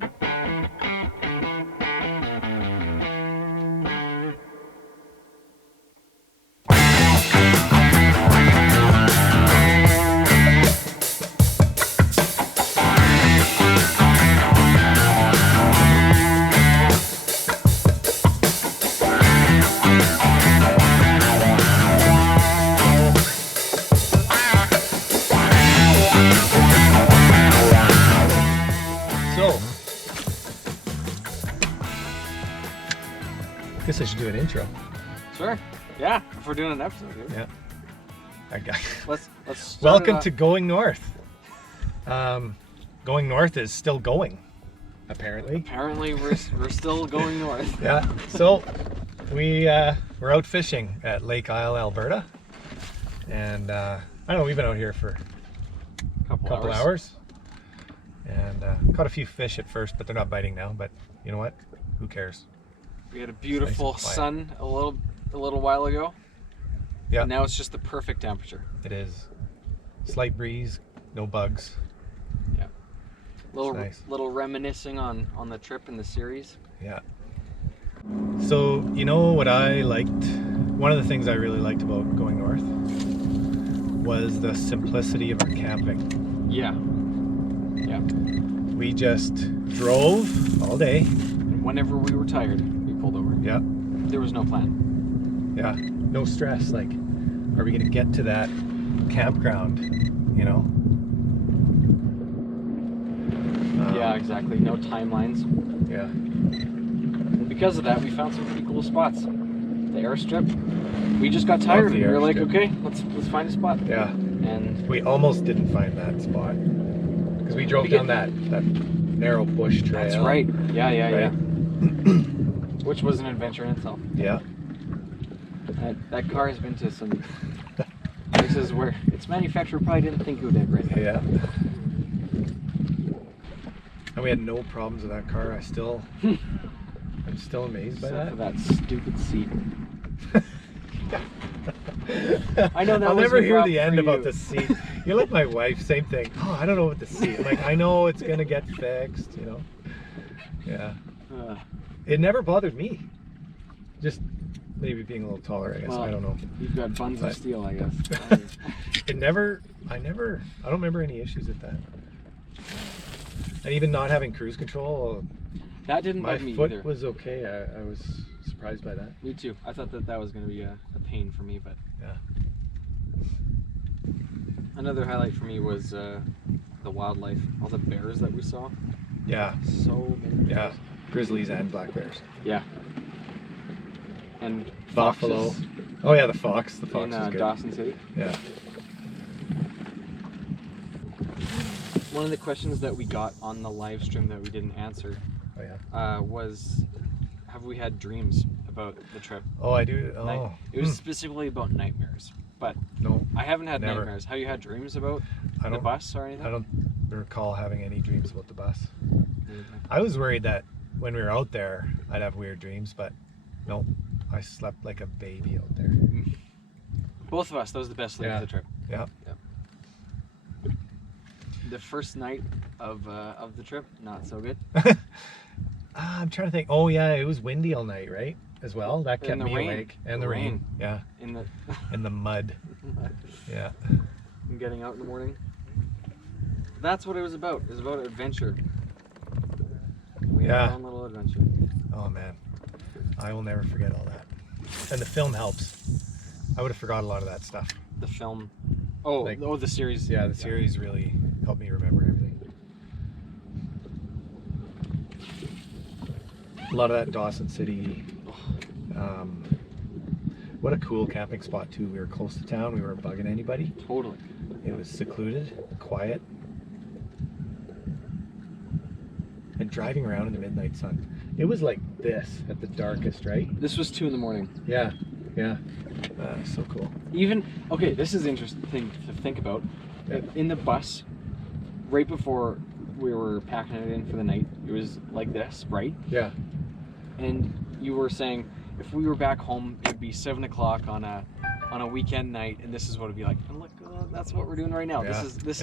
I guess I should do an intro. Sure. Yeah, if we're doing an episode, dude. Yeah. I got. Let's start Welcome to Going North. Going North is still going, apparently. Apparently, we're still going north. Yeah. So we're out fishing at Lake Isle, Alberta, and I don't know, we've been out here for a couple hours, and caught a few fish at first, but they're not biting now. But you know what? Who cares? We had a beautiful nice sun a little while ago. Yeah. And now it's just the perfect temperature. It is. Slight breeze, no bugs. Yeah. Nice. Little reminiscing on the trip in the series. Yeah. So, you know what I liked? One of the things I really liked about going north was the simplicity of our camping. Yeah. Yeah. We just drove all day. And whenever we were tired, we pulled over. Yeah. There was no plan. Yeah. No stress. Like, are we going to get to that campground? You know? Yeah, exactly. No timelines. Yeah. And because of that, we found some pretty cool spots. The airstrip. We just got tired, and we were like, okay, let's find a spot. Yeah. And we almost didn't find that spot because we drove down that narrow bush trail. That's right. Yeah. Right? Which was an adventure in itself. Yeah. That car has been to some places where its manufacturer probably didn't think it would have right now. Yeah. And we had no problems with that car. I'm still amazed by that. Except for that stupid seat. I know that I'll was never a hear problem the end for about you. the seat. You're like my wife, same thing. Oh, I don't know what the seat. I'm like, I know it's gonna get fixed, you know. Yeah. It never bothered me. Just maybe being a little taller, I guess. Well, I don't know. You've got buns of steel, I guess. I don't remember any issues with that. And even not having cruise control, that didn't my bug me foot either. was okay. I was surprised by that. Me too. I thought that was going to be a pain for me, but Yeah. another highlight for me was the wildlife, all the bears that we saw. Yeah. So many bears. Yeah. Grizzlies and black bears. Yeah. And Buffalo. foxes Oh yeah, the fox. The fox in is good. Dawson City. Yeah. One of the questions that we got on the live stream that we didn't answer Oh yeah. was, have we had dreams about the trip? Oh, I do. Oh. It was specifically about nightmares, but No. I haven't had Never. nightmares. Have you had dreams about I the don't. bus or anything? I don't recall having any dreams about the bus. I was worried that when we were out there, I'd have weird dreams, but no. I slept like a baby out there. Both of us. That was the best sleep of the trip. Yeah. The first night of the trip, not so good. I'm trying to think. Oh yeah, it was windy all night, right? As well. That kept me awake. And the rain. Yeah. In the And the mud. Yeah. and getting out in the morning. That's what it was about. It was about adventure. We had our own little adventure. Oh man, I will never forget all that. And the film helps. I would have forgot a lot of that stuff. The film. Oh, the series. Yeah, the series really helped me remember everything. A lot of that Dawson City. What a cool camping spot too. We were close to town. We weren't bugging anybody. Totally. It was secluded, quiet, and driving around in the midnight sun. It was like this at the darkest, right? This was 2 a.m. Yeah, yeah. So cool. Okay, this is interesting to think about. Yeah. In the bus, right before we were packing it in for the night, it was like this, right? Yeah. And you were saying if we were back home, it'd be 7 o'clock on a weekend night, and this is what it'd be like. And look, that's what we're doing right now. Yeah. This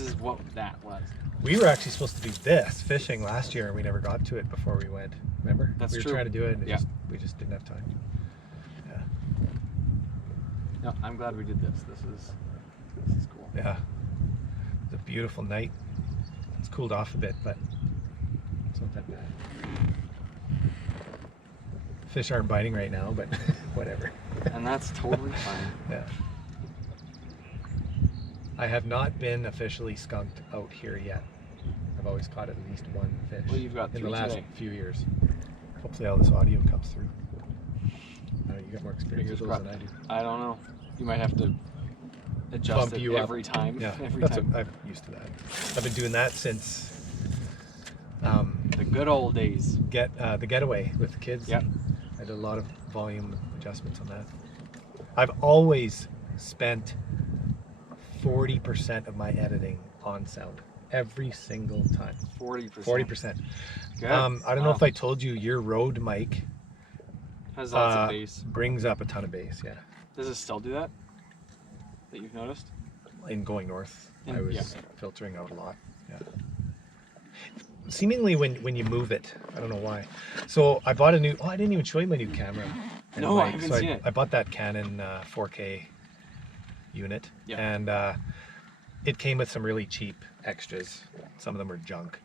is what that was. We were actually supposed to do this fishing last year, and we never got to it before we went. Remember? That's we were true. trying to do it, and Yeah. we just didn't have time. Yeah. No, I'm glad we did this. This is cool. Yeah. It's a beautiful night. It's cooled off a bit, but it's not that bad. Fish aren't biting right now, but whatever. And that's totally fine. Yeah. I have not been officially skunked out here yet. I've always caught at least one fish. Well, you've got in 3 the last today. few years. Hopefully all this audio comes through. I know you got more experience Fingers with those than I do. I don't know. You might have to adjust Bump it you up. every time. Yeah, Every that's time. what, I'm used to that. I've been doing that since The good old days. the getaway with the kids. Yep. I did a lot of volume adjustments on that. I've always spent 40% of my editing on sound every single time. 40%. 40%. Good. I don't know Wow. if I told you your Rode mic Has lots of bass. brings up a ton of bass. Yeah, Does it still do that? That you've noticed? in going north, I Yeah. was filtering out a lot. Yeah. Seemingly when you move it, I don't know why. So I bought a new. Oh, I didn't even show you my new camera. and No, I mic. haven't So seen it. I bought that Canon 4K unit, Yeah. and it came with some really cheap extras. Some of them were junk.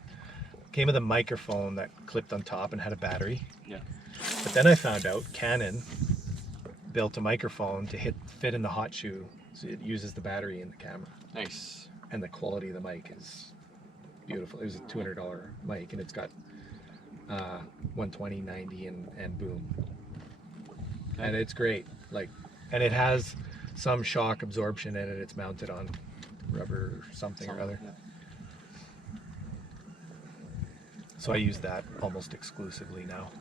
Came with a microphone that clipped on top and had a battery. Yeah. But then I found out Canon built a microphone to fit in the hot shoe, so it uses the battery in the camera. Nice. And the quality of the mic is beautiful. It was a $200 mic, and it's got 120, 90, and boom. And it's great. And it has some shock absorption in it. It's mounted on rubber something or other. Yeah. So I use that almost exclusively now.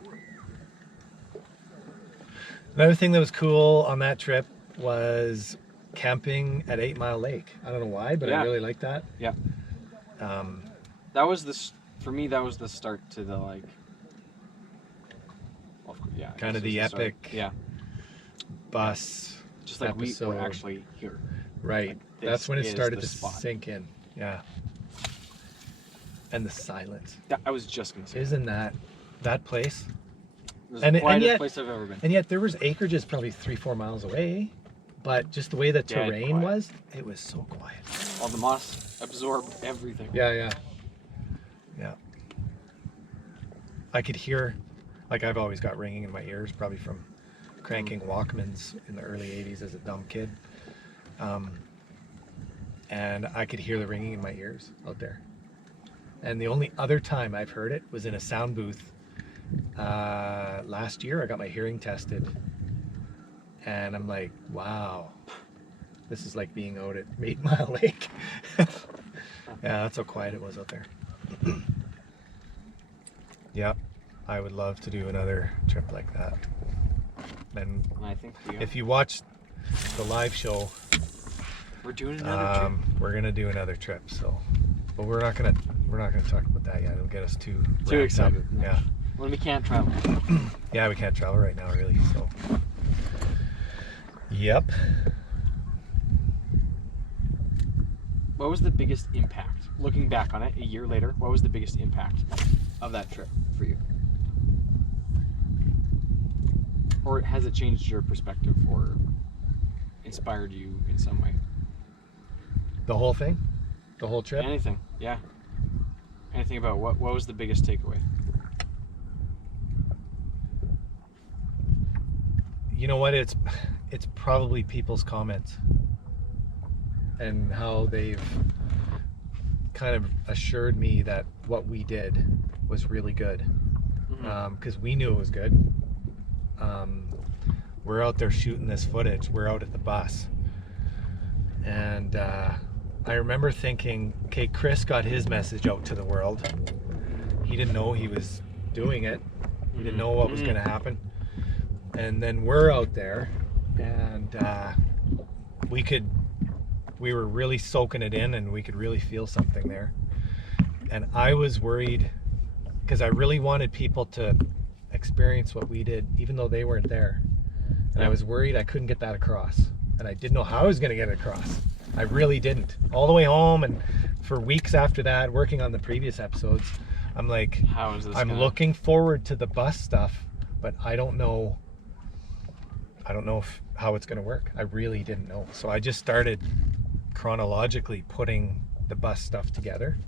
Another thing that was cool on that trip was camping at 8 Mile Lake. I don't know why, but Yeah. I really like that. Yeah. That was for me. That was the start to the like. Well, yeah. I Kind of guess the it was start. epic Yeah. bus. Just like we episode. were actually here. Right. Like, That's this when it is started the to spot. sink in. Yeah. And the silence. Yeah, I was just gonna say. Isn't that place? It was and the it- and quietest yet- place I've ever been. And yet there was acreages probably 3-4 miles away, but just the way the Dead terrain quiet. was, it was so quiet. All the moss absorbed everything. Yeah. I could hear, I've always got ringing in my ears, probably from cranking Walkmans in the early 80s as a dumb kid. And I could hear the ringing in my ears out there. And the only other time I've heard it was in a sound booth. Last year I got my hearing tested, and I'm like, wow, this is like being out at 8 Mile Lake. Yeah, that's how quiet it was out there. Yep, I would love to do another trip like that. And I think if you watch the live show, we're doing another trip. we're gonna do another trip. So, but we're not gonna talk about that yet. It'll get us too ramped up. excited. Yeah. When we can't travel. Yeah, we can't travel right now, really. So, yep. What was the biggest impact? Looking back on it, a year later, what was the biggest impact of that trip for you? Or has it changed your perspective or inspired you in some way? The whole thing, the whole trip. Anything, yeah. Anything about what was the biggest takeaway? You know what? It's probably people's comments and how they've kind of assured me that what we did was really good, because we knew it was good. We're out there shooting this footage. We're out at the bus, and I remember thinking, okay, Chris got his message out to the world. He didn't know he was doing it. He didn't know what was going to happen. And then we're out there, and we were really soaking it in, and we could really feel something there. And I was worried because I really wanted people to experience what we did, even though they weren't there. And I was worried I couldn't get that across, and I didn't know how I was going to get it across. I really didn't. All the way home and for weeks after that, working on the previous episodes, I'm like, how is this I'm looking forward to the bus stuff, but I don't know how it's going to work. I really didn't know. So I just started chronologically putting the bus stuff together.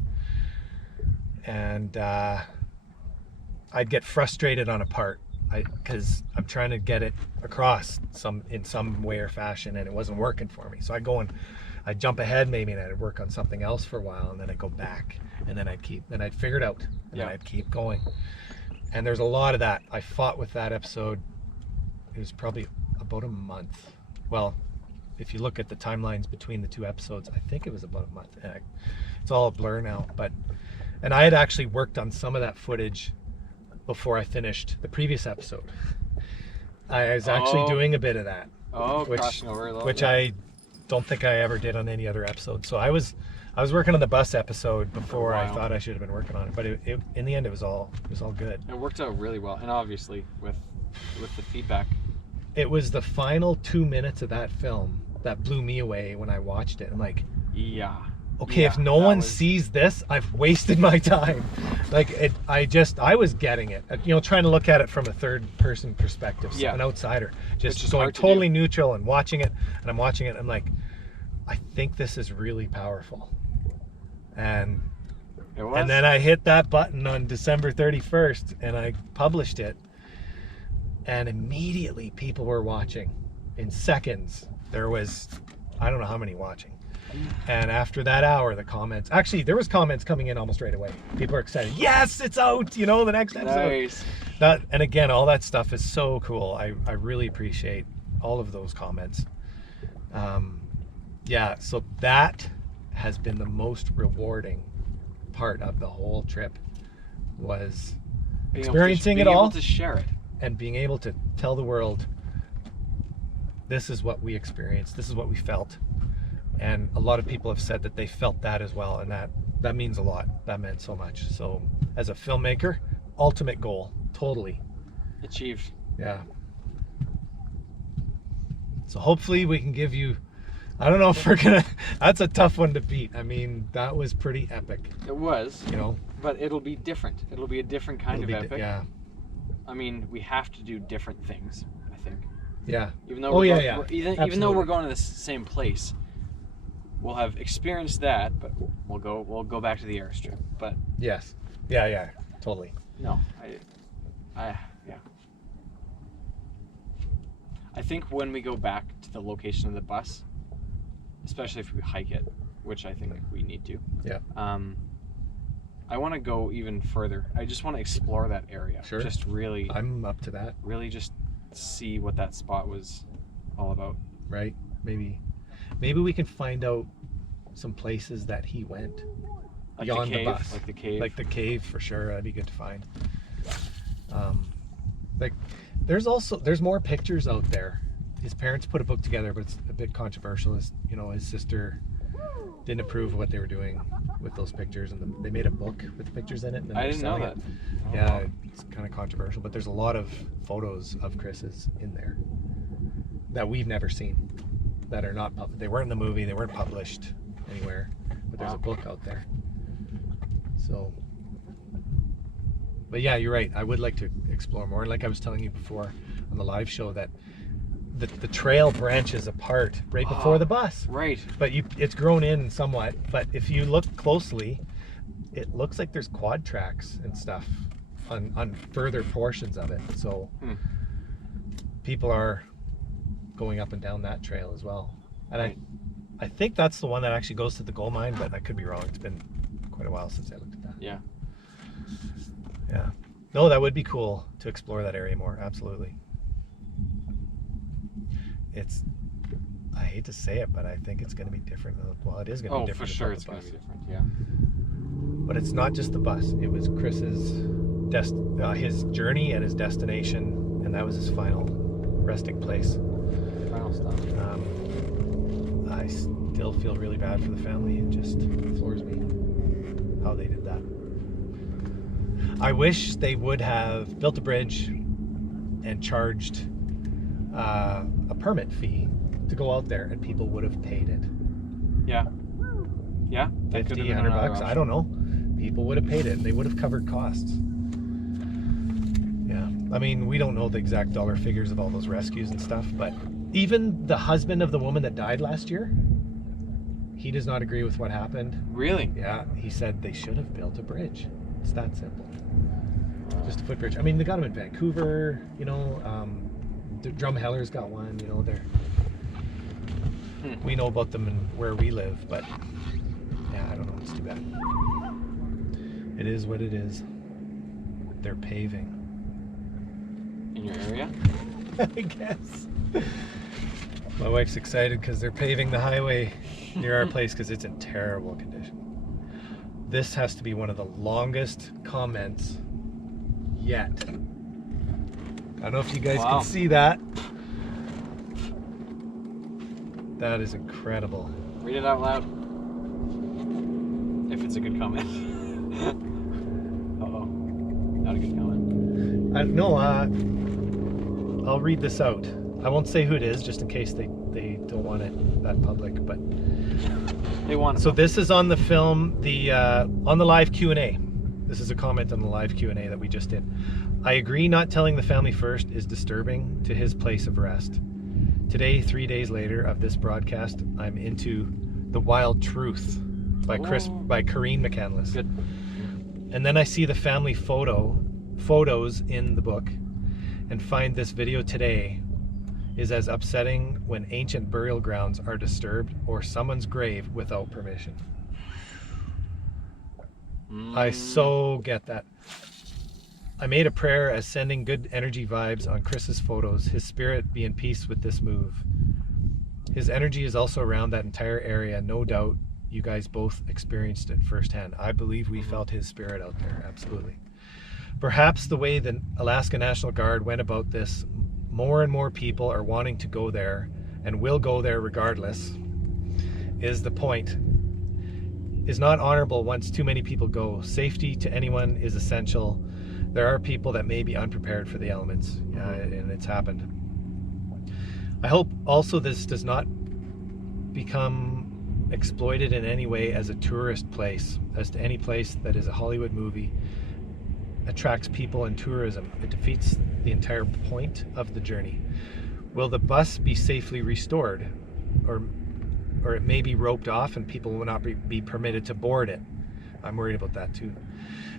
And I'd get frustrated on a part because I'm trying to get it across in some way or fashion, and it wasn't working for me. So I'd jump ahead maybe, and I'd work on something else for a while, and then I'd go back, and then I'd figure it out, and then I'd keep going. And there's a lot of that. I fought with that episode. It was probably about a month. Well, if you look at the timelines between the 2 episodes, I think it was about a month. It's all a blur now, and I had actually worked on some of that footage before I finished the previous episode. I was actually doing a bit of that. Crossing over a little. Which I don't think I ever did on any other episode. So I was working on the bus episode before I thought I should have been working on it. But in the end, it was all good. It worked out really well, and obviously with the feedback. It was the final 2 minutes of that film that blew me away when I watched it. I'm like, okay, if no one sees this, I've wasted my time. Like I was getting it, trying to look at it from a third person perspective, an outsider, just going totally neutral and watching it. And I'm watching it. I'm like, I think this is really powerful. And then I hit that button on December 31st and I published it. And immediately people were watching. In seconds, there was, I don't know how many watching. And after that hour, the comments, actually there was comments coming in almost right away. People are excited. Yes, it's out, the next episode. Nice. And again, all that stuff is so cool. I really appreciate all of those comments. So that has been the most rewarding part of the whole trip, was experiencing it all. Being able to share it. And being able to tell the world, this is what we experienced, this is what we felt. And a lot of people have said that they felt that as well, and that means a lot. That meant so much. So as a filmmaker, ultimate goal, totally achieved. Yeah. So hopefully we can give you, I don't know if we're gonna, that's a tough one to beat. I mean, that was pretty epic. It was, but it'll be different. It'll be a different kind of epic. Yeah. I mean, we have to do different things, I think. Yeah. Even though even though we're going to the same place, we'll have experienced that, but we'll go back to the airstrip. But yes. Yeah, totally. No, I think when we go back to the location of the bus, especially if we hike it, which I think we need to. Yeah. I want to go even further. I just want to explore that area. Sure. Just really. I'm up to that. Really just see what that spot was all about. Right. Maybe we can find out some places that he went beyond the bus. Like the cave. Like the cave, for sure. That'd be good to find. There's more pictures out there. His parents put a book together, but it's a bit controversial. His sister didn't approve of what they were doing with those pictures, and they made a book with pictures in it. And I didn't know that. Yeah, it's kind of controversial, but there's a lot of photos of Chris's in there that we've never seen, that are not public. They weren't in the movie, they weren't published anywhere, but there's a book out there. So, but yeah, you're right. I would like to explore more. And like I was telling you before on the live show, that the trail branches apart right before the bus. Right. But it's grown in somewhat. But if you look closely, it looks like there's quad tracks and stuff on further portions of it. So people are going up and down that trail as well. And I think that's the one that actually goes to the gold mine, but I could be wrong. It's been quite a while since I looked at that. Yeah. Yeah. No, that would be cool to explore that area more. Absolutely. I hate to say it, but I think it's going to be different. Well, it is going to be different. Oh, for sure it's going to be different, yeah. But it's not just the bus. It was Chris's his journey and his destination, and that was his final resting place. Final stop. I still feel really bad for the family. It just floors me how they did that. I wish they would have built a bridge and charged a permit fee to go out there, and people would have paid it. Yeah. Yeah, that could have been $50, $100. I don't know. People would have paid it. They would have covered costs. Yeah, I mean, we don't know the exact dollar figures of all those rescues and stuff, but even the husband of the woman that died last year, he does not agree with what happened. Really? Yeah, he said they should have built a bridge. It's that simple. Just a footbridge. I mean, they got them in Vancouver, you know, Drumheller's got one, you know, we know about them and where we live, but yeah, I don't know, it's too bad. It is what it is. They're paving. In your area? I guess. My wife's excited because they're paving the highway near our place because it's in terrible condition. This has to be one of the longest comments yet. I don't know if you guys can see that. That is incredible. Read it out loud. If it's a good comment. Uh-oh. Not a good comment. No, I'll read this out. I won't say who it is, just in case they don't want it that public, but they want it. So this is on the film, on the live Q&A. This is a comment on the live Q&A that we just did. I agree not telling the family first is disturbing to his place of rest. Today, 3 days later of this broadcast, I'm into The Wild Truth by Corrine McCandless. Good. And then I see the family photos in the book and find this video today is as upsetting when ancient burial grounds are disturbed or someone's grave without permission. I so get that. I made a prayer as sending good energy vibes on Chris's photos. His spirit be in peace with this move. His energy is also around that entire area. No doubt you guys both experienced it firsthand. I believe we felt his spirit out there, absolutely. Perhaps the way the Alaska National Guard went about this, more and more people are wanting to go there and will go there regardless, is the point. Is not honorable once too many people go. Safety to anyone is essential. There are people that may be unprepared for the elements, and it's happened. I hope also this does not become exploited in any way as a tourist place, as to any place that is a Hollywood movie, attracts people and tourism. It defeats the entire point of the journey. Will the bus be safely restored? Or it may be roped off and people will not be permitted to board it. I'm worried about that too.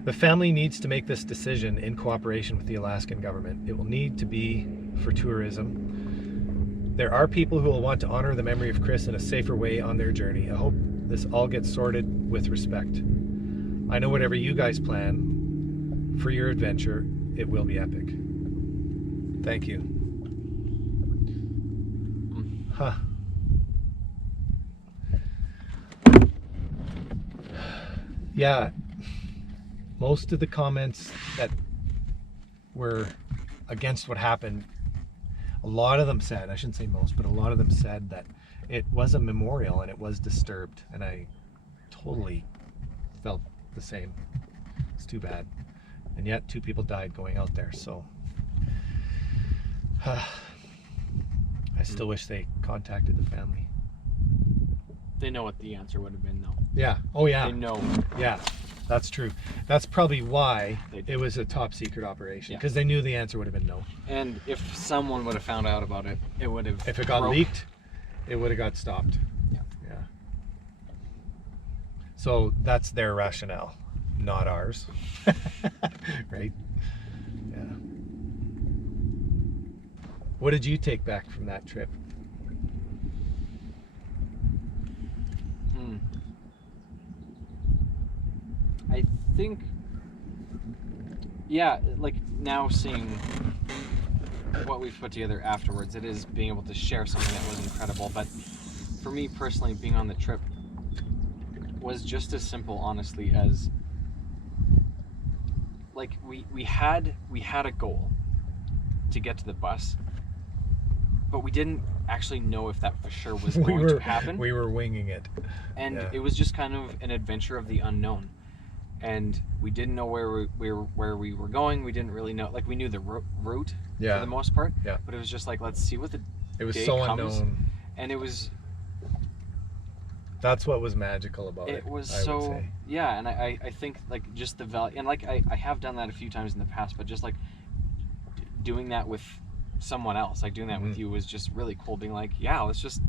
The family needs to make this decision in cooperation with the Alaskan government. It will need to be for tourism. There are people who will want to honor the memory of Chris in a safer way on their journey. I hope this all gets sorted with respect. I know whatever you guys plan for your adventure, it will be epic. Thank you. Huh. Yeah, most of the comments that were against what happened, a lot of them said, I shouldn't say most, but a lot of them said that it was a memorial and it was disturbed, and I totally felt the same. It's too bad. And yet 2 people died going out there, so I still wish they contacted the family. They know what the answer would have been, though. Yeah. Oh, yeah. They know. Yeah, that's true. That's probably why it was a top secret operation, because they knew the answer would have been no. And if someone would have found out about it, it would have... If it got leaked, it would have got stopped. Yeah. Yeah. So that's their rationale, not ours. Right? Yeah. What did you take back from that trip? I think, yeah, like now seeing what we've put together afterwards, it is being able to share something that was incredible. But for me personally, being on the trip was just as simple, honestly, as like we had a goal to get to the bus, but we didn't actually know if that for sure was going to happen. We were winging it. And it was just kind of an adventure of the unknown. And we didn't know where we were going. We didn't really know, like we knew the route for the most part. Yeah. But it was just like, let's see what the It was day so comes. unknown. And it was That's what was magical about it. It was I would so, say. yeah, and I think like just the value, and like I have done that a few times in the past, but just like doing that with someone else, like doing that with you was just really cool. Being like, yeah, let's just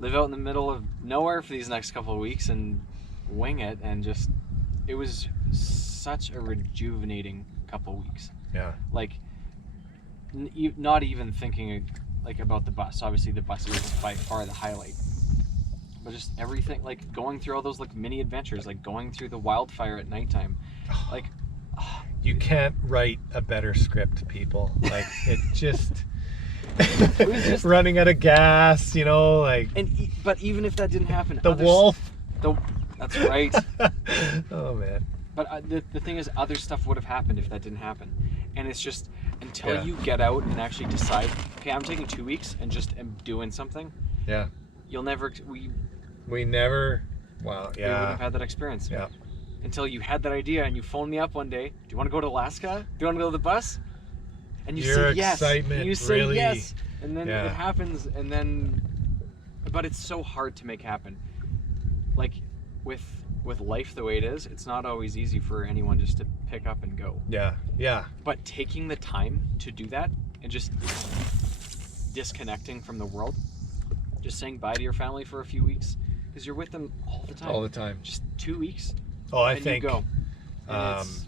live out in the middle of nowhere for these next couple of weeks and wing it, and just, it was such a rejuvenating couple of weeks. Yeah. Like, not even thinking like about the bus. Obviously, the bus is by far the highlight. But just everything, like going through all those like mini adventures, like going through the wildfire at nighttime, like you can't write a better script, people. Like it just, it was just running out of gas, you know, like. And but even if that didn't happen, the wolf. That's right. Oh man. But the thing is, other stuff would have happened if that didn't happen, and it's just until you get out and actually decide, okay, I'm taking 2 weeks and just am doing something. Yeah. You'll never. We never. Wow. We Yeah. wouldn't have had that experience. Yeah. Until you had that idea and you phoned me up one day. Do you want to go to Alaska? Do you want to go to the bus? And you Your say yes. excitement And you say really, yes. And then it happens. And then, but it's so hard to make happen. Like with life the way it is, it's not always easy for anyone just to pick up and go. Yeah. Yeah. But taking the time to do that and just disconnecting from the world, just saying bye to your family for a few weeks, because you're with them all the time. All the time. Just 2 weeks. Oh, I and think. You go. And it's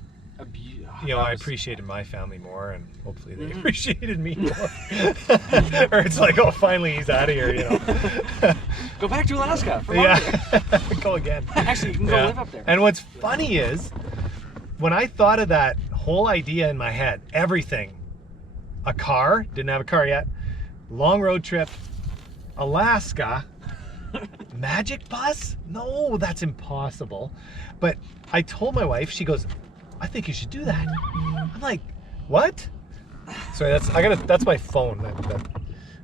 you know, I appreciated my family more, and hopefully they appreciated me more. Or it's like, oh, finally he's out of here, you know. Go back to Alaska for longer. Go again. Actually, you can go live up there. And what's funny is, when I thought of that whole idea in my head, everything, a car, didn't have a car yet, long road trip, Alaska, magic bus? No, that's impossible. But I told my wife, she goes, I think you should do that. I'm like, what? Sorry, that's my phone.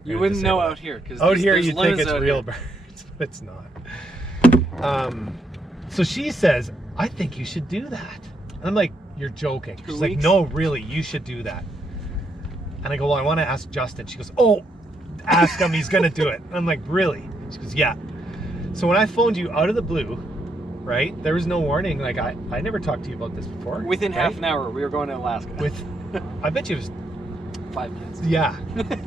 You wouldn't know out here, because out here you think it's real birds, but it's not. So she says, I think you should do that. And I'm like, you're joking. She's like, no, really, you should do that. And I go, well, I want to ask Justin. She goes, oh, ask him, he's gonna do it. I'm like, really? She goes, yeah. So when I phoned you out of the blue, right? There was no warning. Like I never talked to you about this before. Within half an hour, we were going to Alaska. I bet you it was 5 minutes. Yeah,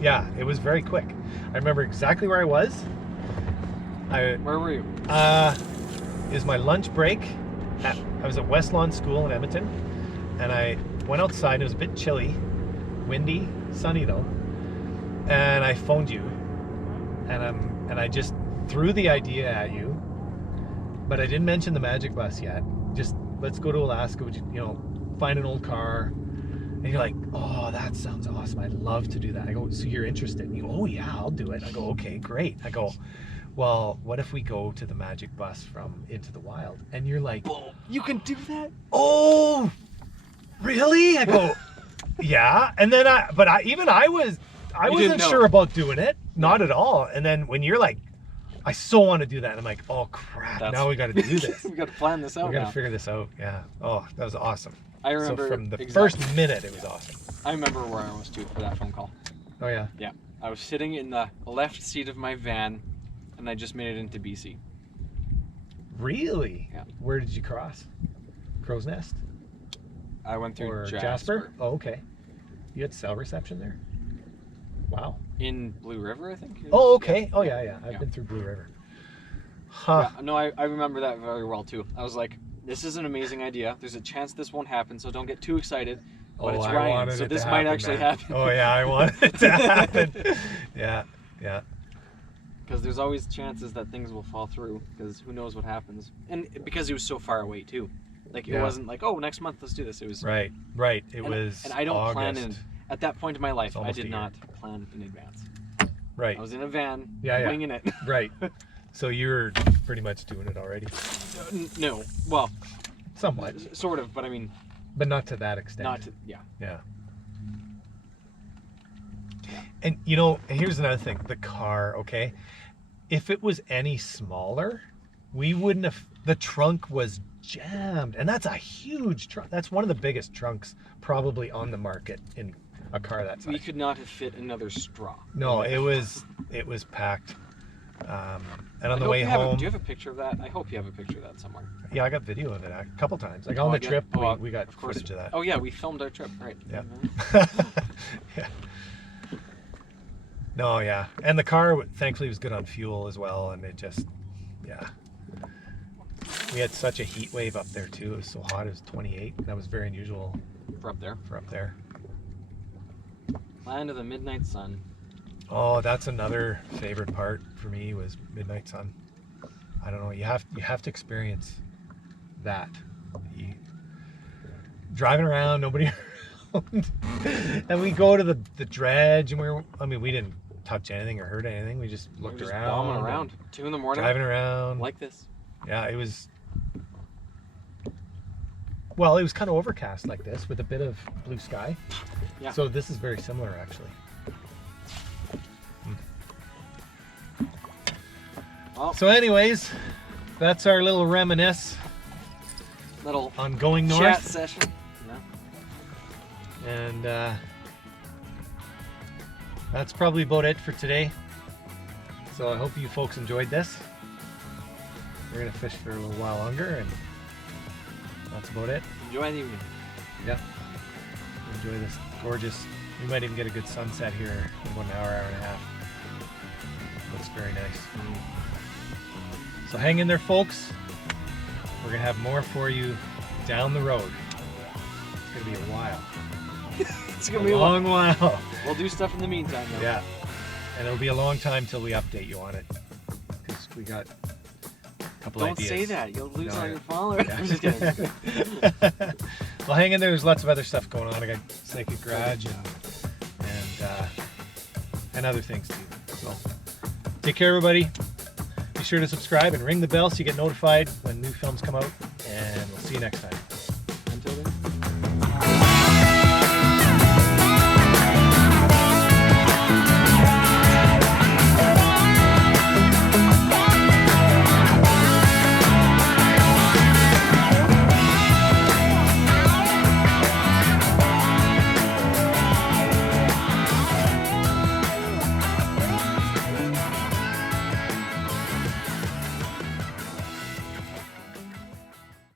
yeah. It was very quick. I remember exactly where I was. Where were you? It was my lunch break. I was at West Lawn School in Edmonton, and I went outside. It was a bit chilly, windy, sunny though, and I phoned you, and I just threw the idea at you. But I didn't mention the magic bus yet. Just, let's go to Alaska. Would you find an old car? And you're like, oh, that sounds awesome. I'd love to do that. I go, so you're interested? And you go, oh yeah, I'll do it. I go, okay, great. I go, well, what if we go to the magic bus from Into the Wild? And you're like, oh, you can do that? Oh, really? I go, yeah. And then I wasn't sure about doing it. Not at all. And then when you're like, I so want to do that. And I'm like, oh crap, now we got to do this. We got to plan this out. We got to figure this out. Yeah. Oh, that was awesome. I remember. So from the first minute, it was awesome. I remember where I was too for that phone call. Oh yeah. Yeah. I was sitting in the left seat of my van, and I just made it into BC. Really? Yeah. Where did you cross? Crow's Nest? I went through or Jasper? Oh, okay. You had cell reception there? Wow. In Blue River, I think. Oh, okay. Oh, yeah. I've been through Blue River. Huh. Yeah, no, I remember that very well, too. I was like, this is an amazing idea. There's a chance this won't happen, so don't get too excited. But it's Ryan, so this might actually happen. Oh, yeah, I wanted it to happen. Yeah. Because there's always chances that things will fall through, because who knows what happens. And because it was so far away, too. Like, it wasn't like, oh, next month, let's do this. It was... Right. It was And I don't August. plan in... At that point in my life, I did not plan in advance. Right. I was in a van, winging it. Right. So you're pretty much doing it already? No. Well... Somewhat. Sort of, but I mean... But not to that extent. Yeah. And here's another thing. The car, okay? If it was any smaller, we wouldn't have... The trunk was jammed. And that's a huge trunk. That's one of the biggest trunks probably on the market in a car that size. We could not have fit another straw. No, it was packed. And on I the hope way you have home, do you have a picture of that? I hope you have a picture of that somewhere. yeah, I got video of it a couple times. Like Oh, on the I get- trip, oh, we got of course. footage of that. Oh yeah, we filmed our trip, right? Yeah. Mhm. Yeah. No, yeah. And the car, thankfully, was good on fuel as well. And it just, yeah. We had such a heat wave up there, too. It was so hot. It was 28. That was very unusual For up there. for up there. Land of the midnight sun. Oh, that's another favorite part for me was Midnight Sun. I don't know. You have to experience that. Driving around, nobody around. And we go to the dredge, and we didn't touch anything or hurt anything. We just We were looked just around. bombing around. 2 in the morning. Driving around. Like this. Yeah, it was. Well, it was kind of overcast like this with a bit of blue sky. Yeah. So this is very similar, actually. Well, So, anyways, that's our little reminisce little on going chat north. session. Yeah. And that's probably about it for today. So I hope you folks enjoyed this. We're gonna fish for a little while longer, and that's about it. Enjoy the evening. Yeah. Enjoy this gorgeous. We might even get a good sunset here in about an hour, hour and a half. Looks very nice. So hang in there, folks. We're gonna have more for you down the road. It's gonna be a while. It's A gonna be long while. We'll do stuff in the meantime, though. Yeah. And it'll be a long time till we update you on it. Because we got a couple Don't ideas. say that. You'll lose No, all yeah. your followers. Yeah. I'm just kidding. Well, hang in there. There's lots of other stuff going on. I got Psychic Garage and other things too. So take care, everybody. Be sure to subscribe and ring the bell so you get notified when new films come out. And we'll see you next time.